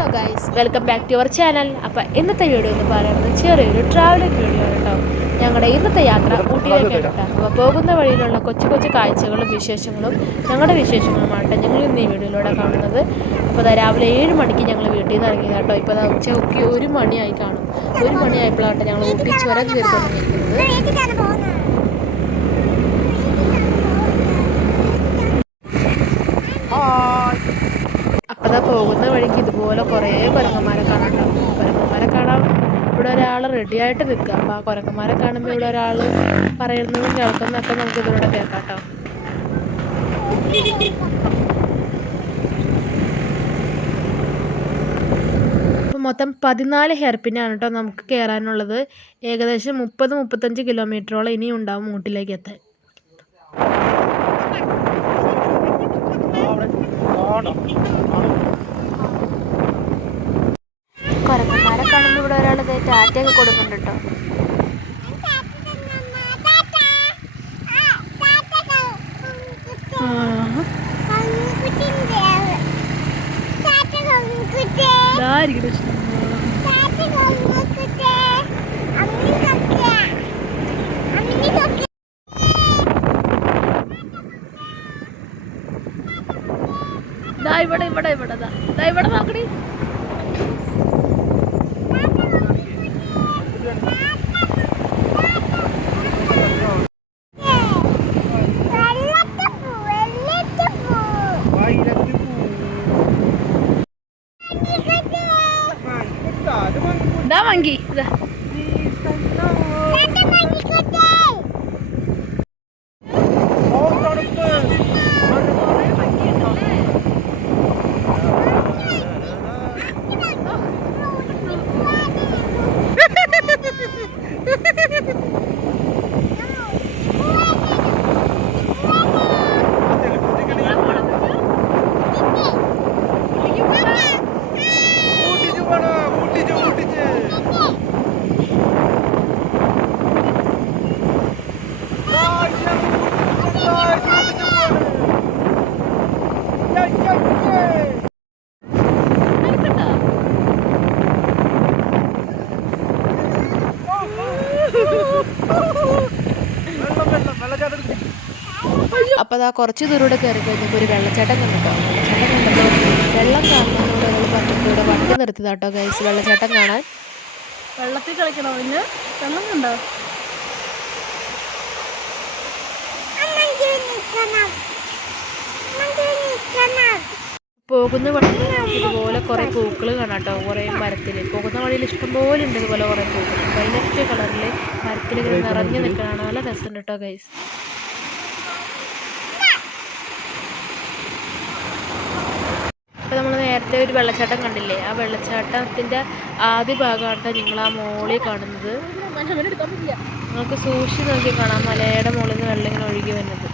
Hello guys, welcome back to our channel. അപ്പോൾ ഇന്നത്തെ video എന്ന് പറയുന്നത് ചെറിയൊരു ട്രാവലിംഗ് വീഡിയോ ആണ് കേട്ടോ. ഞങ്ങളുടെ ഇന്നത്തെ യാത്ര ഊട്ടിയിലേക്കാണ് കേട്ടോ. അപ്പോൾ പോകുന്ന വഴിയിലുള്ള കൊച്ചു കൊച്ചു കാഴ്ചകളും വിശേഷങ്ങളും ഞങ്ങളുടെ വിശേഷങ്ങളുമായിട്ട് ഞങ്ങൾ ഇന്ന് ഈ വീഡിയോയിലൂടെ കാണുന്നത്. അപ്പോൾ രാവിലെ 7 മണിക്ക് ഞങ്ങൾ വീട്ടിൽ നിന്ന് ഇറങ്ങിയത് കേട്ടോ. ഇപ്പോൾ ഉച്ചയ്ക്ക് 1 മണിയായി കാണും. 1 മണിയായപ്പോഴാണ് ഞങ്ങൾ ഊട്ടി ചുരം കയറി തുടങ്ങിയിരിക്കുന്നത്. അപ്പോൾ പോകുന്ന വഴിക്ക് ഇതുപോലെ കുറേ കുരങ്ങന്മാരെ കാണാനുണ്ടാവും. കുരങ്ങന്മാരെ കാണാൻ ഇവിടെ ഒരാൾ റെഡിയായിട്ട് നിൽക്കുക. അപ്പോൾ ആ കുരങ്ങന്മാരെ കാണുമ്പോൾ ഇവിടെ ഒരാൾ പറയുന്നതും കേൾക്കുന്നതൊക്കെ നമുക്ക് ഇതിലൂടെ കേൾക്കാം കേട്ടോ. അപ്പോൾ മൊത്തം 14 ഹെയർ പിന്നാണ് കേട്ടോ നമുക്ക് കയറാനുള്ളത്. ഏകദേശം 30-35 കിലോമീറ്ററോളം ഇനിയും ഉണ്ടാവും ഊട്ടിലേക്ക് എത്താൻ. കുരങ്ങന്മാരെ കാണുമ്പോൾ ഇവിടെ ഒരാൾ ടാറ്റയൊക്കെ കൊടുക്കുന്നുണ്ട് കേട്ടോ. ഇവിടെ നോക്കണേ. മങ്കി അപ്പോൾ കുറച്ച് ദൂരം കയറി കഴിഞ്ഞപ്പോൾ ഒരു വെള്ളച്ചാട്ടം കണ്ടിട്ടോ. വെള്ളച്ചാട്ടം കണ്ടപ്പോൾ വെള്ളം കാണുന്നതിനോട് ഞങ്ങൾ പറഞ്ഞിട്ട് ഇവിടെ വണ്ടി നിർത്തിയതാട്ടോ ഗൈസ്. വെള്ളച്ചാട്ടം കാണാൻ വെള്ളത്തിൽ കളിക്കണോ? പിന്നെ വെള്ളം കണ്ടോ? പോകുന്ന വഴിയിൽ ഇതുപോലെ കുറേ പൂക്കൾ കാണാം കേട്ടോ. കുറേ മരത്തിൽ പോകുന്ന വഴിയിൽ ഇഷ്ടംപോലെ ഉണ്ട് ഇതുപോലെ കുറേ പൂക്കൾ. വൈലറ്റ് കളറിൽ മരത്തിൽ ഇങ്ങനെ നിറഞ്ഞു നിൽക്കണതാണ്. നല്ല രസമുണ്ട് കേട്ടോ ഗൈസ്. അപ്പോൾ നമ്മൾ നേരത്തെ ഒരു വെള്ളച്ചാട്ടം കണ്ടില്ലേ? ആ വെള്ളച്ചാട്ടത്തിൻ്റെ ആദ്യ ഭാഗമാണ് നിങ്ങൾ ആ മോളിൽ കാണുന്നത്. നിങ്ങൾക്ക് സൂക്ഷിച്ച് നോക്കി കാണാം. മലയുടെ മുകളിൽ നിന്ന് വെള്ളം ഇങ്ങനെ ഒഴുകി വരുന്നത്.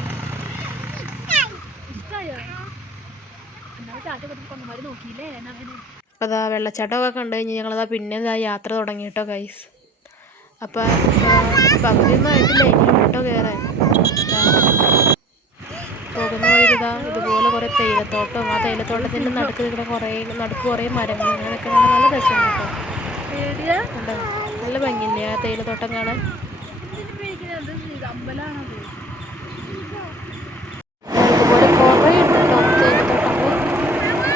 അപ്പോൾ അതാ വെള്ളച്ചാട്ടമൊക്കെ കണ്ടു കഴിഞ്ഞ് ഞങ്ങളതാ പിന്നെ യാത്ര തുടങ്ങി കേട്ടോ ഗൈസ്. അപ്പോൾ പകുതിയൊന്നും ആയിട്ടില്ല, ഇനിയും കേട്ടോ കയറാൻ. പോകുന്ന വഴി ഇതുപോലെ കുറേ തേയിലത്തോട്ടവും ആ തേയിലത്തോട്ടത്തിൻ്റെ നടുക്ക് കുറേ മരങ്ങൾ അങ്ങനെയൊക്കെ കാണാൻ നല്ല രസമുണ്ട് കേട്ടോ. നല്ല ഭംഗിയില്ലേ ആ തേയിലത്തോട്ടം കാണാൻ? ഇതുപോലെ കുറേ ഉണ്ട് കേട്ടോ തേയിലത്തോട്ടങ്ങൾ.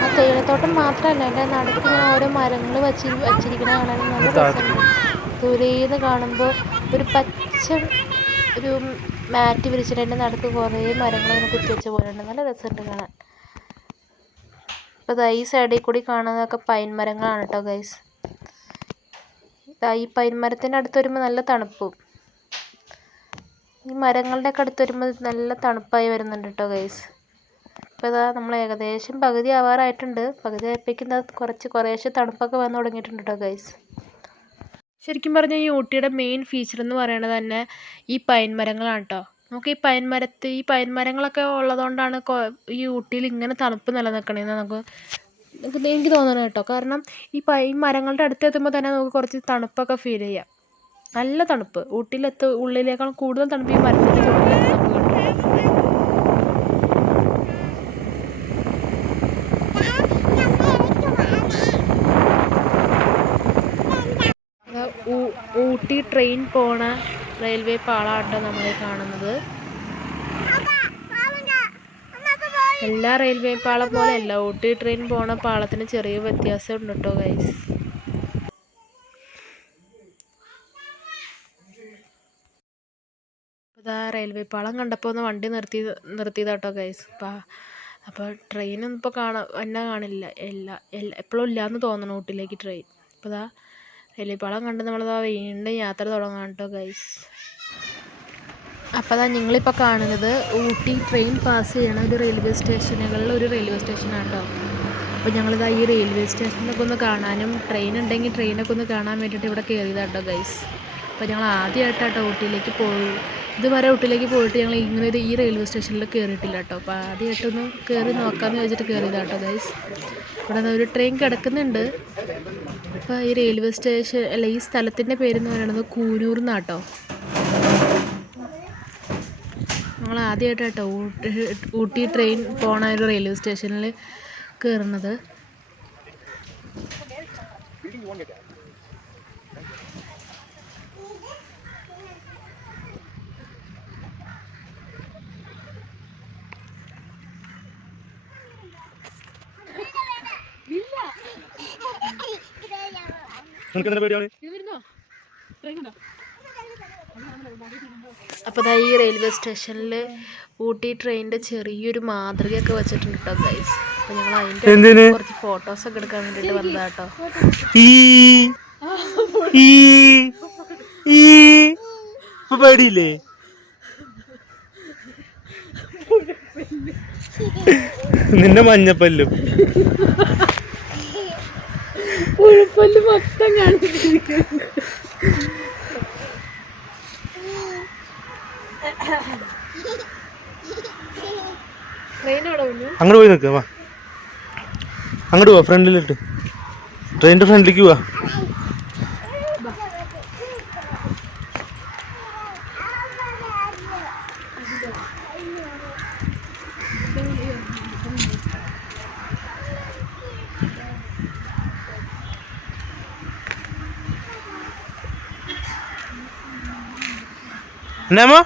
ആ തേയിലത്തോട്ടം മാത്രമല്ല, എൻ്റെ നടുക്ക് ഇങ്ങനെ ഓരോ മരങ്ങൾ വച്ചിരിക്കണ കാണാൻ നല്ല രസമുണ്ട്. ദൂരേന്ന് കാണുമ്പോൾ ഒരു പച്ച ഒരു മാറ്റ് വിരിച്ചിട്ട് എൻ്റെ നടുക്ക് കുറേ മരങ്ങൾ ഇങ്ങനെ കുത്തിവെച്ച പോലെ ഉണ്ട്. നല്ല രസമുണ്ട് കാണാൻ. അപ്പോൾ ഈ സൈഡിൽ കൂടി കാണുന്നതൊക്കെ പൈൻ മരങ്ങളാണ് കേട്ടോ ഗൈസ്. ഈ പൈൻ മരത്തിൻ്റെ അടുത്ത് വരുമ്പോൾ നല്ല തണുപ്പും ഈ മരങ്ങളുടെ ഒക്കെ അടുത്ത് വരുമ്പോൾ നല്ല തണുപ്പായി വരുന്നുണ്ട് കേട്ടോ ഗൈസ്. അപ്പോൾ നമ്മൾ ഏകദേശം പകുതി ആവാറായിട്ടുണ്ട്. പകുതി ആയപ്പോഴേക്കും കുറേശ്ശെ തണുപ്പൊക്കെ വന്ന് തുടങ്ങിയിട്ടുണ്ട് കേട്ടോ ഗൈസ്. ശരിക്കും പറഞ്ഞാൽ ഈ ഊട്ടിയുടെ മെയിൻ ഫീച്ചർ എന്ന് പറയുന്നത് തന്നെ ഈ പൈൻ മരങ്ങളാണ് കേട്ടോ. നമുക്ക് ഈ പൈൻ മരങ്ങളൊക്കെ ഉള്ളതുകൊണ്ടാണ് ഈ ഊട്ടിയിൽ ഇങ്ങനെ തണുപ്പ് നിലനിൽക്കണമെന്ന് എനിക്ക് തോന്നുന്നത് കേട്ടോ. കാരണം ഈ പൈൻ മരങ്ങളുടെ അടുത്തെത്തുമ്പോൾ തന്നെ നമുക്ക് കുറച്ച് തണുപ്പൊക്കെ ഫീൽ ചെയ്യാം. നല്ല തണുപ്പ്. ഉള്ളിലേക്കാൾ കൂടുതൽ തണുപ്പ് ഈ മരത്തിൻ്റെ ചുവട്ടിലേക്ക് നമുക്ക് കിട്ടും. ട്രെയിൻ പോണ റെയിൽവേ പാളാട്ടോ നമ്മളെ കാണുന്നത്. എല്ലാ റെയിൽവേ പാളം പോലെ അല്ല, ഊട്ടി ട്രെയിൻ പോണ പാളത്തിന് ചെറിയ വ്യത്യാസം ഉണ്ട് കേട്ടോ ഗൈസ്. ഇതാ റെയിൽവേ പാളം കണ്ടപ്പോൾ ഒന്ന് വണ്ടി നിർത്തിയതാട്ടോ ഗൈസ്. അപ്പോൾ ട്രെയിനൊന്നും ഇപ്പോൾ കാണില്ല, എപ്പോഴും ഇല്ലയെന്ന് തോന്നണം ഊട്ടിയിലേക്ക് ട്രെയിൻ. അപ്പോൾ ഇതാ റെയിൽവേ പാളം കണ്ട് നമ്മളിതാ വീണ്ടും യാത്ര തുടങ്ങാം കേട്ടോ ഗൈസ്. അപ്പോൾ അതാ നിങ്ങളിപ്പോൾ കാണുന്നത് ഊട്ടി ട്രെയിൻ പാസ് ചെയ്യണ ഒരു റെയിൽവേ സ്റ്റേഷനുകളിൽ ഒരു റെയിൽവേ സ്റ്റേഷനാണ് കേട്ടോ. അപ്പോൾ ഞങ്ങളിതാ ഈ റെയിൽവേ സ്റ്റേഷനൊക്കെ ഒന്ന് കാണാനും ട്രെയിൻ ഉണ്ടെങ്കിൽ ട്രെയിനൊക്കെ ഒന്ന് കാണാൻ വേണ്ടിയിട്ട് ഇവിടെ കയറിയതാട്ടോ ഗൈസ്. അപ്പോൾ ഞങ്ങൾ ആദ്യമായിട്ടാട്ടോ ഊട്ടിയിലേക്ക് ഇതുവരെ ഊട്ടിയിലേക്ക് പോയിട്ട് ഞങ്ങൾ ഇങ്ങനെ ഈ റെയിൽവേ സ്റ്റേഷനിൽ കയറിയിട്ടില്ല കേട്ടോ. അപ്പോൾ ആദ്യമായിട്ടൊന്ന് കയറി നോക്കാമെന്ന് വെച്ചിട്ട് കയറിയതാട്ടോ ഗൈസ്. ഇവിടെ ഒരു ട്രെയിൻ കിടക്കുന്നുണ്ട്. അപ്പോൾ ഈ റെയിൽവേ സ്റ്റേഷൻ അല്ല, ഈ സ്ഥലത്തിൻ്റെ പേരെന്ന് പറയുന്നത് കൂനൂർ എന്നാട്ടോ. ഞങ്ങൾ ആദ്യമായിട്ടാട്ടോ ഊട്ടി ട്രെയിൻ പോണ ഒരു റെയിൽവേ സ്റ്റേഷനിൽ കയറുന്നത്. അപ്പോൾ ഈ റെയിൽവേ സ്റ്റേഷനിൽ ഊട്ടി ട്രെയിനിൻ്റെ ചെറിയൊരു മാതൃകയൊക്കെ വെച്ചിട്ടുണ്ട് കേട്ടോ ഗൈസ്. അപ്പോൾ ഞങ്ങൾ അതിൻ്റെ കുറച്ച് ഫോട്ടോസൊക്കെ എടുക്കാൻ വേണ്ടിയിട്ട് വന്നതാട്ടോ. പേടിയില്ലേ? നിന്റെ മഞ്ഞപ്പല്ലും ഉഴുപ്പല്ല് മൊത്തം കാണിച്ചിരിക്കുന്നു. അങ്ങോട്ട് പോയി നിൽക്കുക, വാ അങ്ങോട്ട് പോവാ, ഫ്രണ്ടിലിട്ട് ട്രെയിനിൻ്റെ ഫ്രണ്ടിലേക്ക് പോവാ. എന്നാമോ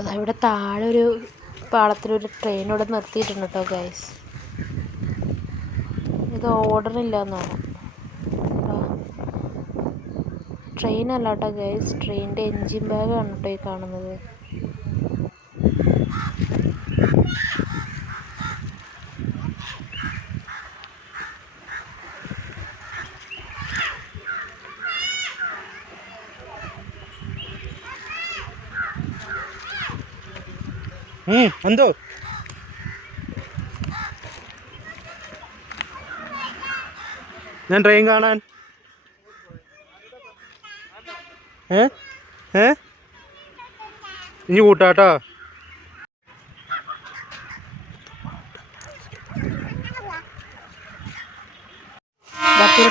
അപ്പോൾ ഇവിടെ താഴെ ഒരു പാളത്തിലൊരു ട്രെയിൻ ഇവിടെ നിർത്തിയിട്ടുണ്ട് കേട്ടോ ഗൈസ്. ഇത് ഓർഡറില്ല എന്നാണ്. ട്രെയിനല്ല കേട്ടോ ഗൈസ്, ട്രെയിനിൻ്റെ എൻജിൻ ബാഗാണ് കേട്ടോ ഈ കാണുന്നത്. എന്തോ ഞാൻ ട്രെയിൻ കാണാൻ ഇനി കൂട്ടാട്ടോ.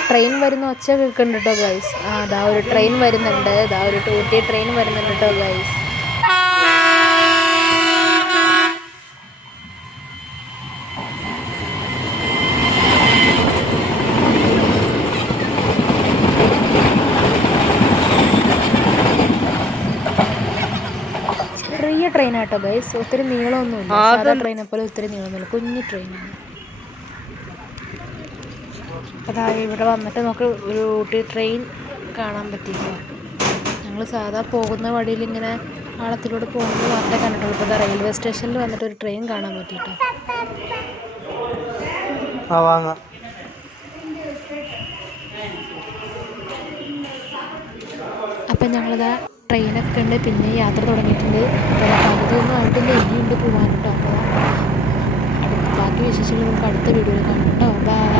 ട്രെയിൻ വരുന്ന ഒച്ച കേൾക്കുന്നുണ്ട് കേട്ടോ ഗൈസ്. അതാ ഒരു ട്രെയിൻ വരുന്നുണ്ട്, ഇതാ ഒരു ഊട്ടി ട്രെയിൻ വരുന്നുണ്ട് കേട്ടോ ഗൈസ്. ചെറിയ ട്രെയിനാട്ടോ ഗൈസ്, ഒത്തിരി നീളമൊന്നുമില്ല. സാധാ ട്രെയിനെ പോലെ ഒത്തിരി നീളമൊന്നുമില്ല, കുഞ്ഞു ട്രെയിനാണ്. അതായത് ഇവിടെ വന്നിട്ട് നമുക്ക് ഒരു ഊട്ടി ട്രെയിൻ കാണാൻ പറ്റില്ല. ഞങ്ങൾ സാധാ പോകുന്ന വഴിയിൽ ഇങ്ങനെ പാളത്തിലൂടെ പോകുന്നത് മാത്രമേ കണ്ടിട്ടുള്ളൂ. ഇപ്പോൾ റെയിൽവേ സ്റ്റേഷനിൽ വന്നിട്ട് ഒരു ട്രെയിൻ കാണാൻ പറ്റിയിട്ടോ. അപ്പം ഞങ്ങളിതാ ട്രെയിനൊക്കെ ഉണ്ട്, പിന്നെ യാത്ര തുടങ്ങിയിട്ടുണ്ട്. പകുതിയൊന്നും ആയിട്ടില്ല, ഇനിയുണ്ട് പോകാൻ കേട്ടോ. അപ്പോൾ ബാക്കി വിശേഷങ്ങൾ നമുക്ക് അടുത്ത വീഡിയോയിൽ കാണാം കേട്ടോ. ബൈ.